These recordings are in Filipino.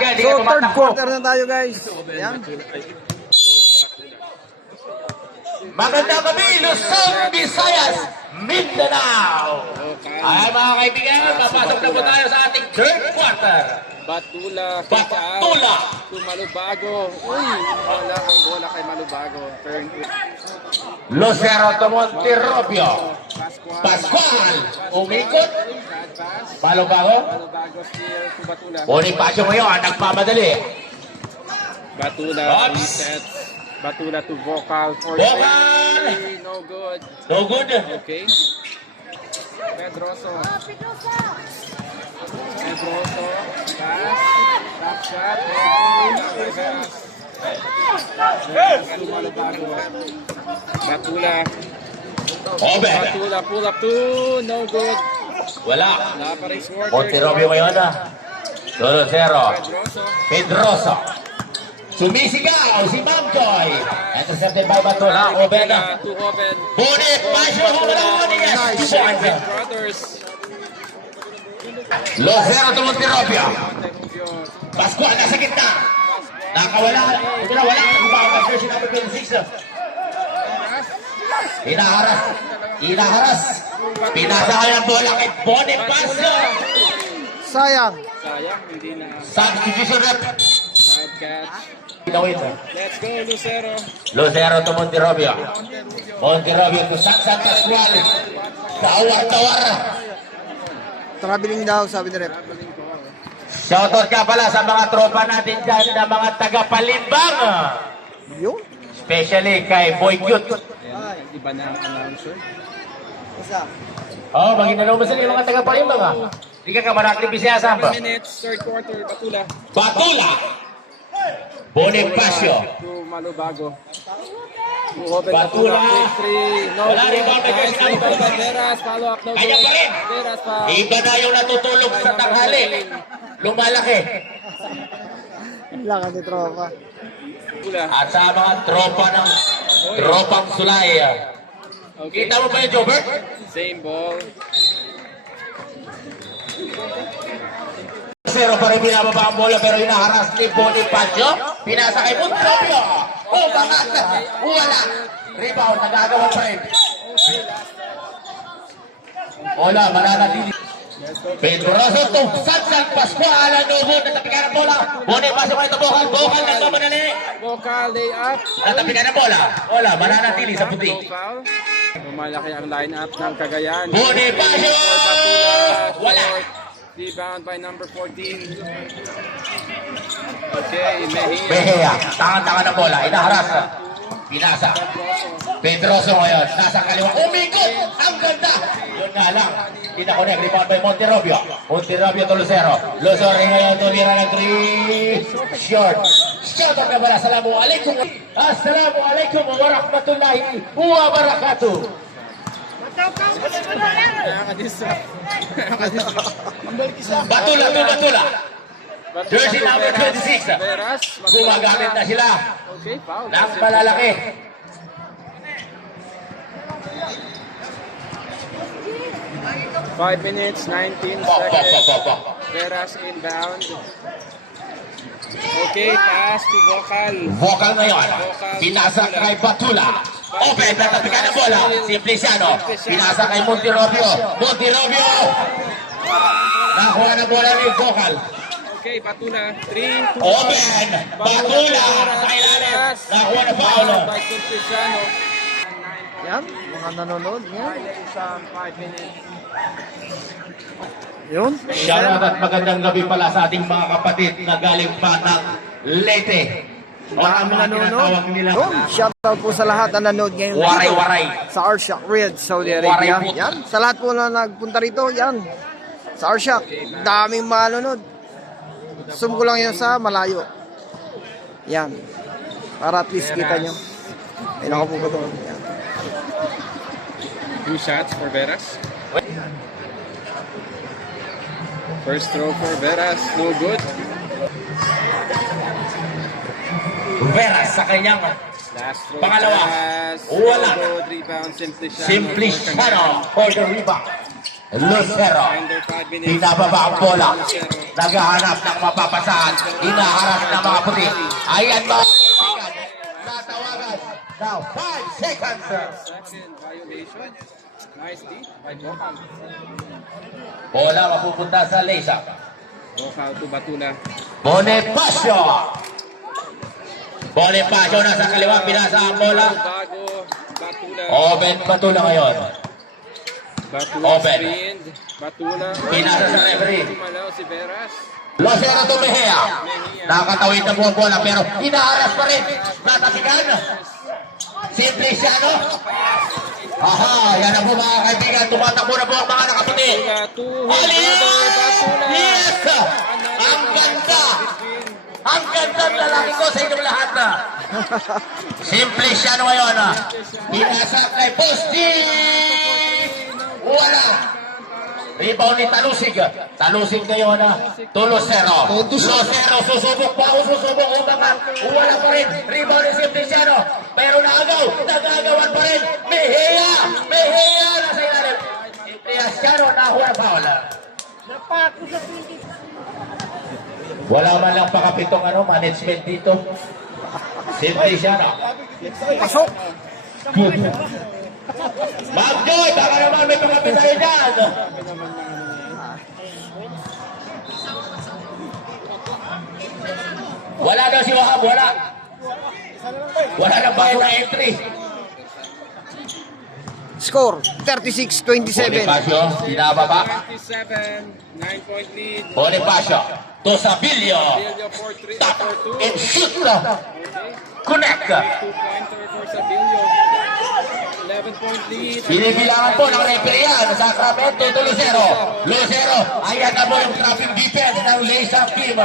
ka, di So, ka third tumatakbo. quarter na tayo, guys. Yan. Magandang gabi, Luzon, Visayas, Mindanao. Ay mga kaibigan, papasok na po tayo sa ating third quarter. Batula. Batula. To Malubago. Uy, wala ang bola kay Malubago. Turn to Lucero to Monterrobio. Pascual. Pascual, umikot. Bad pass. Malubago. Malubago still to Batula. Bonifacio mo yun, nagmamadali. Batula Oops. resets. Batula to Vocal for Vocal. three. No good. No good. Okay. Pedroso. Pedroso. Pass. Top shot. Veras. Veras to Malubago. Batula. Oben. Batula pull up to. No good. Wala. Wala pa rin scorer. Monterrobio mo yun Lucero. Pedroso. Pedroso. Sumisigaw si Mamjoy. Intercepted by Batula. Oben. To Oben. Bonifacio mo wala mo niya. Brothers. Lucero to Monterrobio. Pascual nasa gitna. Nakawala. Wala. Ibang version number 26. Inaharas. Pinadaan ang bola kay Bonifacio. Sayang. Sayang, hindi na. Substitution rep. Side catch. Pinawin. Let's go, Lucero. Lucero to Monterrobio. Monterrobio to San Pascual. Tawar-tawar. Traveling daw, sabi ni Rep. Shoutout ka pala sa mga tropa natin dyan na mga taga-Palimbang. Yun. Especially kay Boy Cute. Iba na ang announcer. Oh, maging nalumasan yung mga taga-Palimbang ha. Hindi ka kamarakli bisiyasa 7 ba? minutes, third quarter, Batula. Batula. Bonifacio. To Malubago. To Oben, Batula. Quick three. No Wala good. rin ba? May Nice kasi rebound by naman. Veras. Follow up, no Kaya good. pa rin. Veras pa. Iba na yung natutulog sa tanghali. Lumalaki. Lakas ni tropa. Batula. At sa mga tropa ng tropang sulay. Okay. Kita mo ba yung Jobert? Same ball. Zero pa rin binababa ang bola pero inaharas ni Bonifacio. Pinasa kay Monterrobio. Oh, bangat. Wala. Rebound. Nagagawa pa rin. Bola, mananatili. Pedroso to San Pascual. Nubo, natapikan ang bola. Bonifacio pa ito Vocal. Vocal nagmamanali. Vocal, lay up. Natapikan ang bola. Wala, mananatili sa puti. No foul. Lumalaki ang lineup ng Cagayan. Bonifacio! Wala. Rebound by number 14. Okay, Mejia. Mejia, tangan-tangan ng bola, inaharas. Pinasa. Pedroso ngayon, nasa kaliwa. Umikot! Ang ganda! Yun nga lang. Pinakonek, rebound by Monterrobio. Monterrobio to Lucero. Lucero ngayon, tumira ng 3. Short. Short ang nabala. Assalamualaikum. Assalamualaikum warahmatullahi wabarakatuh. Batula. Jersey number 26. Veras. Gumagamit na sila Okay, foul. ng malalaki. Five minutes, 19 Pop. seconds. Veras inbound. Okay, pass to Vocal. Vocal ngayon. Pinasa kay Batula. Open, natapikan ang bola. Simpliciano. Pinasa kay Monterrobio. Monterrobio. Nakuha na bola ni Vocal. Okay, Batula. 3, 2, Open. Batula. Sa ilalim. Nakuha na Paolo. by Simpliciano. Yan. Mga nanonood. Yan. Isang 5 minutes. Yun. Shoutout at magandang gabi pala sa ating mga kapatid na galing pa ng Leyte. Dami nanonood. Tinatawag nila Yun. Shoutout po sa lahat na nanonood ngayon. Waray-waray. Sa Arshak Riyadh, Saudi Arabia. Waray po. Yan. Sa lahat po na nagpunta rito. Yan. Sa Arshak. Daming manonood. Zoom ko lang yun sa malayo. Yan. Para at least kita nyo. Ayun ako po ba ito? Yan. 2 shots for Veras. First throw for Veras, no good. Veras sa kanyang Last throw. Pangalawa. Veras, Wala. no good. Rebound, Simpliciano. Simpliciano for the rebound. Lucero. Under 5 minutes. Pinababa ang bola. Naghahanap ng mapapasahan. Inaharap ng mga puti. Ayan mga kaibigan. Natawagan. Now 5 seconds. Second violation. Nice D by Bokal. Bola mapupunta sa Leysa. Bokal to Batula. Bonifacio. Bonifacio nasa kaliwang pinasa ang bola. Bago. Batula. Oben Batula ngayon. Batula Open. screened. Batula. Pinasa sa referee. Tumalaw si Veras. Lucero to Mejia. Nakatawid na po ang bola pero inaharas pa rin. Natasigan. Simpliciano. Aha, yan na po mga kaibigan. Tumatakbo na po ang mga nakaputi. Batula to his Alias! brother. Batula. Yes! Ang ganda! Ang ganda ng lalaki ko sa inyong lahat na. Simpliciano ngayon. Inasa kay Posti. Wala. Rebound ni Talusig. Talusig ngayon to Lucero. Lucero, susubok pa ako, susubok umangat. Wala pa rin. Rebound ni Simpliciano. Pero nagagawan pa rin. Mejia! Mejia! Nasa ilalim. Simpliciano, nakuha na foul. Wala man lang pakapitong management dito. Simpliciano. Pasok. Good. Ma'am Joy, baka naman may pakapit tayo dyan. Wala daw si Wahab, wala. Wala na bayad na entry. Score 36-27. Bonifacio, binababa. 27. 9-point lead. Bonifacio, to Sabilio. Bilio for 3 Tap for 2. and shoot. Okay. Connect. 2-pointer for Sabilio. 11-point lead. Binibilangan po ng referee yan. Sacramento to Lucero. Lucero, ayan na po yung trapping defense ng Leysa team.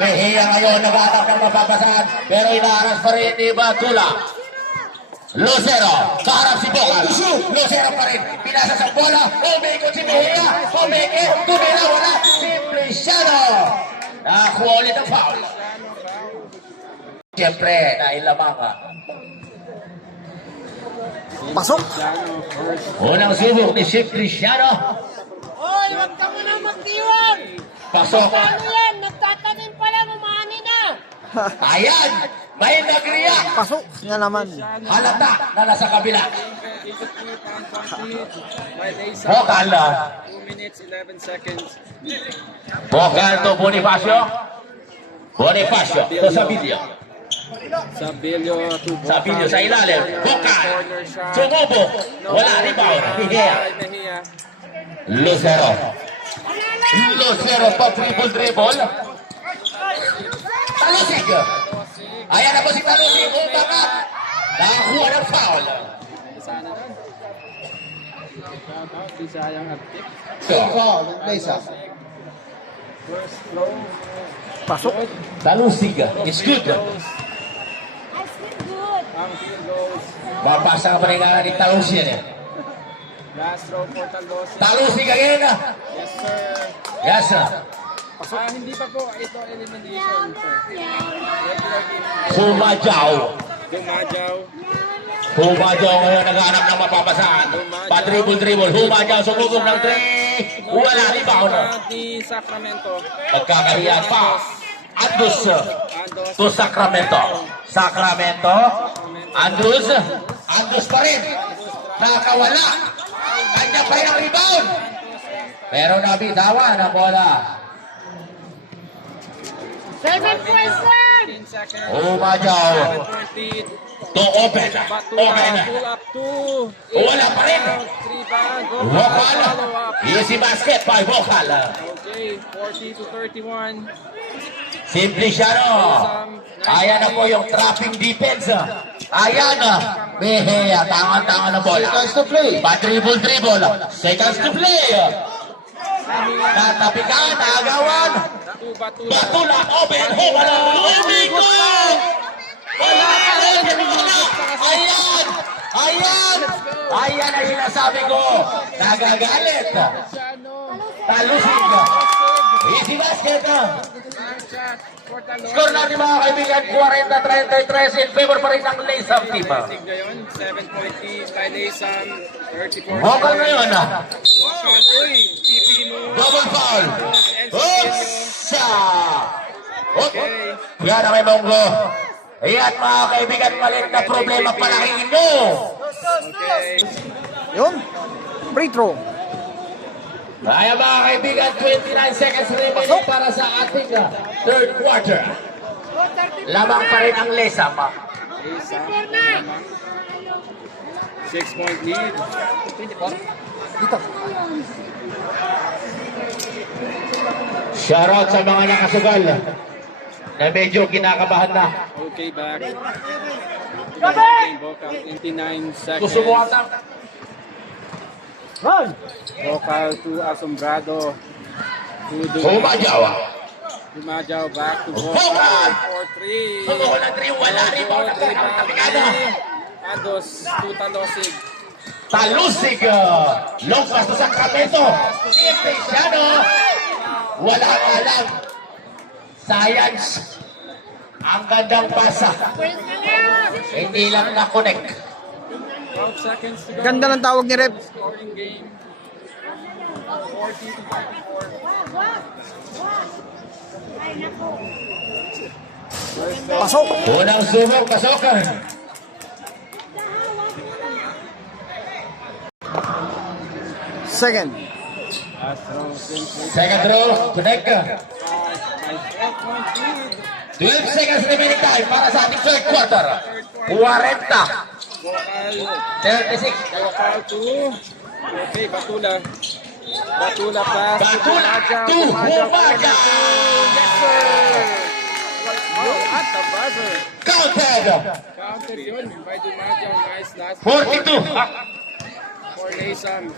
Mejia ngayon nag-atak ng mapapasahan pero inaharas pa rin ni Batula. Lucero, kaharap si Bokal. Lucero pa rin. Pinasa sa bola. Umikot si Mejia. Umikot. Tumira. Wala. Simpliciano. Nakakuha ulit ang foul. Siyempre, dahil lamang Pasok. unang subok ni Simpliciano. Hoy, wag ka muna magdiwag! Pasok. Ano yan? Nagtatanim pa lang, umani na! Ayan. May nag-react. Pasok. Yan naman. Halata na nasa kabila. 10-point lead by Leysa. Bokal. 2 minutes, 11 seconds. Bokal to Bonifacio. Bonifacio to Sabilio. Sabilio to Bokal. Sabilio sa ilalim. Bokal. Corner shot. Sumubok. Wala. Rebound. Mejia. By Mejia. Lucero. Lucero pa dribble. Talusig. Ayan na po si Talusig. Umangat. Nakakuha ng foul. Sana doon. Di sayang haptik. First throw. Pasok. Talusig. It's good. I sleep good. Ang field goals. Mabasa ka pa rin nga ni Talusig. Last throw for Talosi. Talusig again. Yes, sir. Yes, sir. Hindi pa po. Ito elimination, sir. Regular game. Humajaw. Dumajaw. Humajaw ngayon naghanap ng mapapasahan. Pa-dribble. Humajaw sumubok ng 3. Wala. Rebound. Di Sacramento. Magkakahiyan pa. Andus Andos. to Sacramento. Sacramento. Andus pa rin. Nakawala. Kanya pa rin ang rebound. Pero nabitawan ang bola. 7 points lang! 10 seconds. Humajaw. 7-point lead. To open. Batula. Pull up 2. Wala pa rin. Rebound. Vocal. Follow up. Easy basket by Vocal. Okay. 40-31. Simpliciano. Ayan na po yung trapping defense. Ayan na. Mejia. Tangan-tangan na bola. Seconds to play. Pa-dribble. Seconds to play. Natapikan. Agawan. Batula. Batula. Open. Humala. Umigo. Wala ka rin. Ayan. Ayan ang sinasabi ko. Nagagalit. Talusig. Easy basket. shot for the Lord. Score natin mga kaibigan, 40-33 in favor pa rin ng Laysam team. Tig ngayon, 7-point lead by Laysan. 34. Vocal ngayon. Vocal, uy, TP mo. Double foul. Oops! Okay. Yan ang may monggo. Ayan mga kaibigan, maliit na problema palahin mo. Okay. Yun. Free throw. Kaya mga kaibigan, 29 seconds remaining para sa ating third quarter. Lamang pa rin ang Laysam. Laysan. 6-point lead. Shoutout sa mga nakasugal na medyo kinakabahan na. Okay, back. Game Vocal, 29 seconds. Gusto mo ata? Vocal to Asombrado. To Humajawa. Dumajaw back to Vocal! Vocal for 3. Sumuko ng 3, wala rin mo. Napikado. Ados to Talosig. Talusig. Long pass to Sacramento. Cristiano. Wala nga lang. Science. Ang gandang pasa. Hindi lang na-connect. 12 seconds to go. Ganda ng tawag ni Rep. Scoring game. 40 to 24. Pasok. Unang sumok, pasokan. Second. Astro Simpson. Second row, connect. By 4-point lead. 12 seconds remaining time para sa ating third quarter. 40. Vocal. 36. Vocal to. Okay, Batula. Batula pass. Batula to Humaga. Yes, sir. Oh, at the buzzer. Counted. Counter yun by Dumajaw. Nice last 42. for Laysan.